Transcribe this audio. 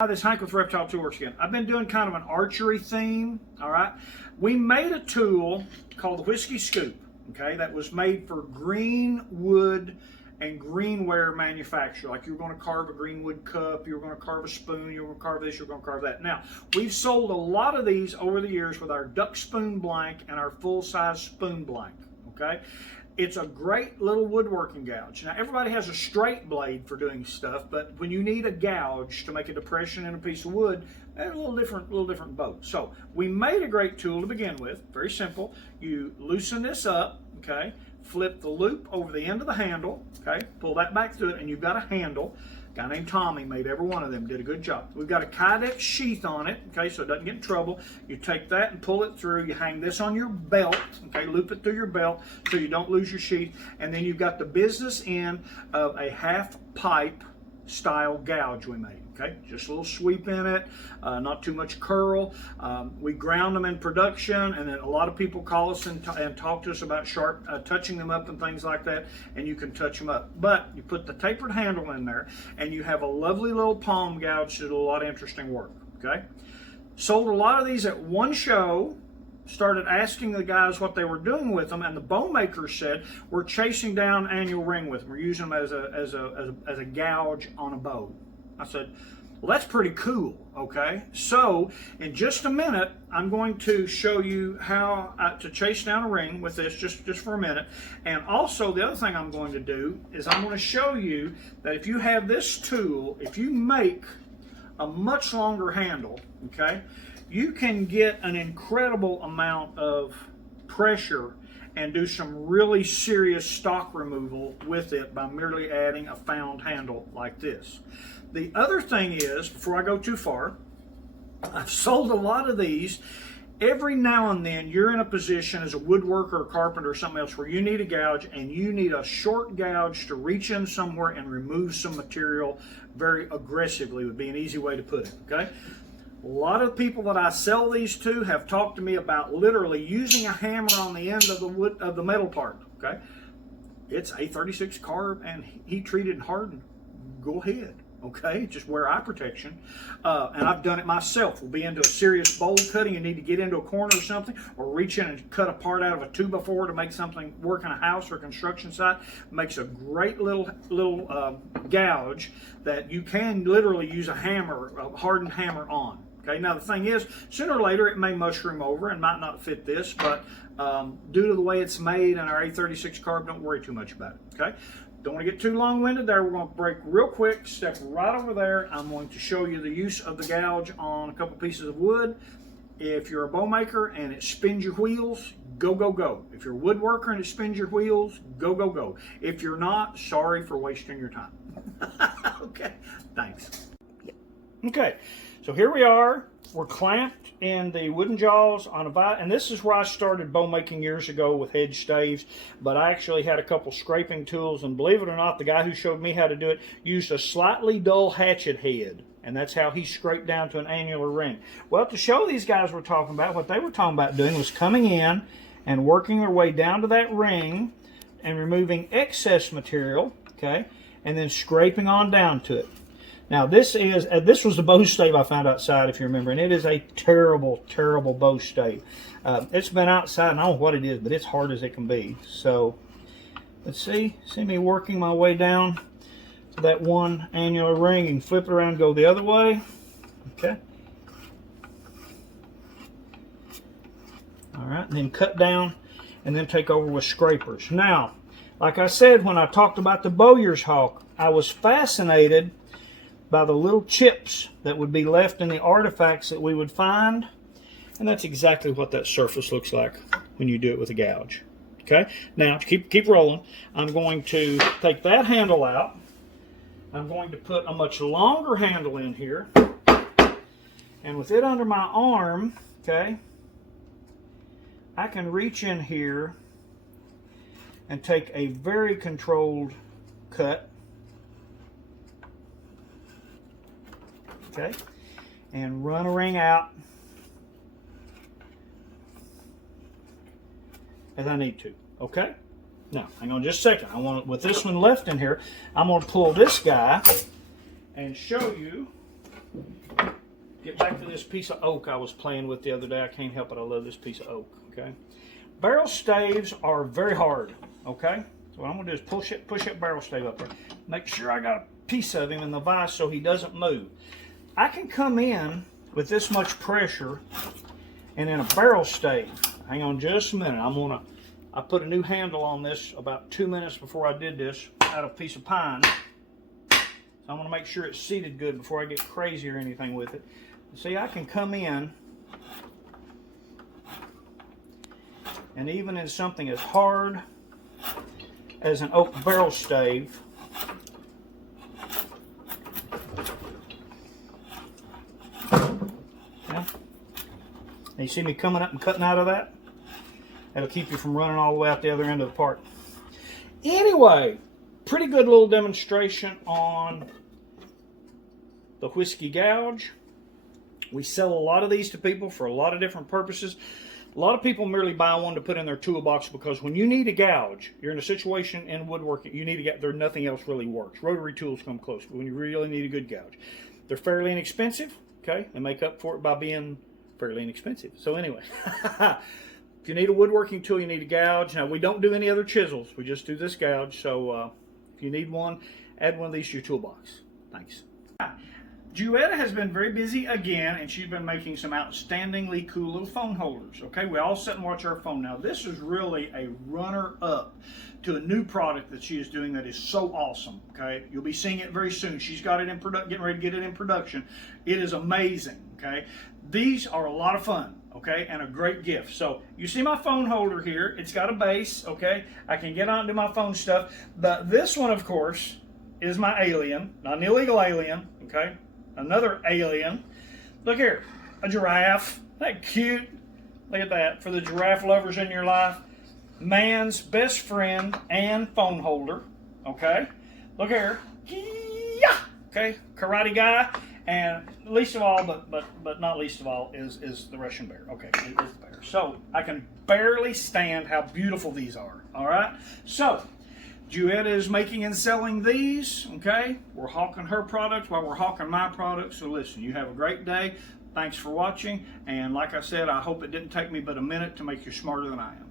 Hi, this is Hank with Reptile Toolworks again. I've been doing kind of an archery theme, all right? We made a tool called the Whiskey Scoop, okay? That was made for green wood and greenware manufacturer. Like you were going to carve a green wood cup, you were going to carve a spoon, you were going to carve this, you were going to carve that. Now, we've sold a lot of these over the years with our duck spoon blank and our full-size spoon blank, okay? It's a great little woodworking gouge. Now, everybody has a straight blade for doing stuff, but when you need a gouge to make a depression in a piece of wood, that's a little different boat. So we made a great tool to begin with. Very simple. You loosen this up, okay? Flip the loop over the end of the handle, okay? Pull that back through it, and you've got a handle. A guy named Tommy made every one of them, did a good job. We've got a Kydex sheath on it, okay, so it doesn't get in trouble. You take that and pull it through. You hang this on your belt, okay, loop it through your belt so you don't lose your sheath. And then you've got the business end of a half pipe style gouge we made. Okay, just a little sweep in it, not too much curl. We ground them in production, and then a lot of people call us and talk to us about touching them up and things like that, and you can touch them up. But you put the tapered handle in there, and you have a lovely little palm gouge to do a lot of interesting work. Okay, sold a lot of these at one show. Started asking the guys what they were doing with them, and the bow makers said, we're chasing down annual ring with them. We're using them as a gouge on a bow. I said, well, that's pretty cool, okay? So, in just a minute, I'm going to show you how to chase down a ring with this, just for a minute. And also, the other thing I'm going to do is I'm going to show you that if you have this tool, if you make a much longer handle, okay, you can get an incredible amount of pressure and do some really serious stock removal with it by merely adding a found handle like this. The other thing is, before I go too far, I've sold a lot of these. Every now and then you're in a position as a woodworker or carpenter or something else where you need a gouge and you need a short gouge to reach in somewhere and remove some material very aggressively, would be an easy way to put it, okay? A lot of people that I sell these to have talked to me about literally using a hammer on the end of the wood of the metal part. Okay, it's A36 carb and heat treated and hardened. Go ahead. Okay, just wear eye protection. And I've done it myself. We'll be into a serious bowl cutting. You need to get into a corner or something, or reach in and cut a part out of a 2x4 to make something work in a house or a construction site. Makes a great little gouge that you can literally use a hammer, a hardened hammer on. Okay, now the thing is, sooner or later it may mushroom over and might not fit this, but due to the way it's made and our A36 carb, don't worry too much about it, okay? Don't want to get too long-winded there. We're going to break real quick, step right over there. I'm going to show you the use of the gouge on a couple pieces of wood. If you're a bow maker and it spins your wheels, go, go, go. If you're a woodworker and it spins your wheels, go, go, go. If you're not, sorry for wasting your time. Okay, thanks. Okay, so here we are. We're clamped in the wooden jaws on a vise, and this is where I started bow making years ago with hedge staves, but I actually had a couple scraping tools, and believe it or not, the guy who showed me how to do it used a slightly dull hatchet head, and that's how he scraped down to an annular ring. Well, to show these guys we're talking about, what they were talking about doing was coming in and working their way down to that ring and removing excess material, okay, and then scraping on down to it. Now this was the bow stave I found outside, if you remember, and it is a terrible, terrible bow stave. It's been outside, and I don't know what it is, but it's hard as it can be. So let's see me working my way down to that one annular ring and flip it around and go the other way. Okay. All right, and then cut down and then take over with scrapers. Now, like I said, when I talked about the bowyer's hawk, I was fascinated by the little chips that would be left in the artifacts that we would find, and that's exactly what that surface looks like when you do it with a gouge. Okay, now to keep rolling, I'm going to take that handle out. I'm going to put a much longer handle in here, and with it under my arm, okay, I can reach in here and take a very controlled cut. Okay, and run a ring out as I need to. Okay, now hang on just a second. I want, with this one left in here, I'm going to pull this guy and show you get back to this piece of oak I was playing with the other day. I can't help it. I love this piece of oak. Okay. Barrel staves are very hard. Okay. So what I'm going to do is push that barrel stave up there. Make sure I got a piece of him in the vise so he doesn't move. I can come in with this much pressure and in a barrel stave. Hang on just a minute. I put a new handle on this about 2 minutes before I did this out of a piece of pine. So I'm going to make sure it's seated good before I get crazy or anything with it. See, I can come in and even in something as hard as an oak barrel stave, yeah. You see me coming up and cutting out of that? That'll keep you from running all the way out the other end of the part. Anyway, pretty good little demonstration on the whiskey gouge. We sell a lot of these to people for a lot of different purposes. A lot of people merely buy one to put in their toolbox because when you need a gouge, you're in a situation in woodworking, you need a gouge, nothing else really works. Rotary tools come close, but when you really need a good gouge. They're fairly inexpensive, okay? They make up for it by being fairly inexpensive. So anyway, if you need a woodworking tool, you need a gouge. Now, we don't do any other chisels. We just do this gouge. So if you need one, add one of these to your toolbox. Thanks. Juetta has been very busy again, and she's been making some outstandingly cool little phone holders. Okay, we all sit and watch our phone. Now, this is really a runner-up to a new product that she is doing that is so awesome. Okay, you'll be seeing it very soon. She's got it in getting ready to get it in production. It is amazing. Okay, these are a lot of fun. Okay, and a great gift. So you see my phone holder here. It's got a base. Okay, I can get on and do my phone stuff. But this one, of course, is my alien, not an illegal alien. Okay. Another alien. Look here, a giraffe. Isn't that cute? Look at that. For the giraffe lovers in your life. Man's best friend and phone holder. Okay. Look here. Yeah. Okay. Karate guy. And least of all, but not least of all, is the Russian bear. Okay, it is the bear. So I can barely stand how beautiful these are. All right. So Juetta is making and selling these, okay? We're hawking her products while we're hawking my products. So listen, you have a great day. Thanks for watching. And like I said, I hope it didn't take me but a minute to make you smarter than I am.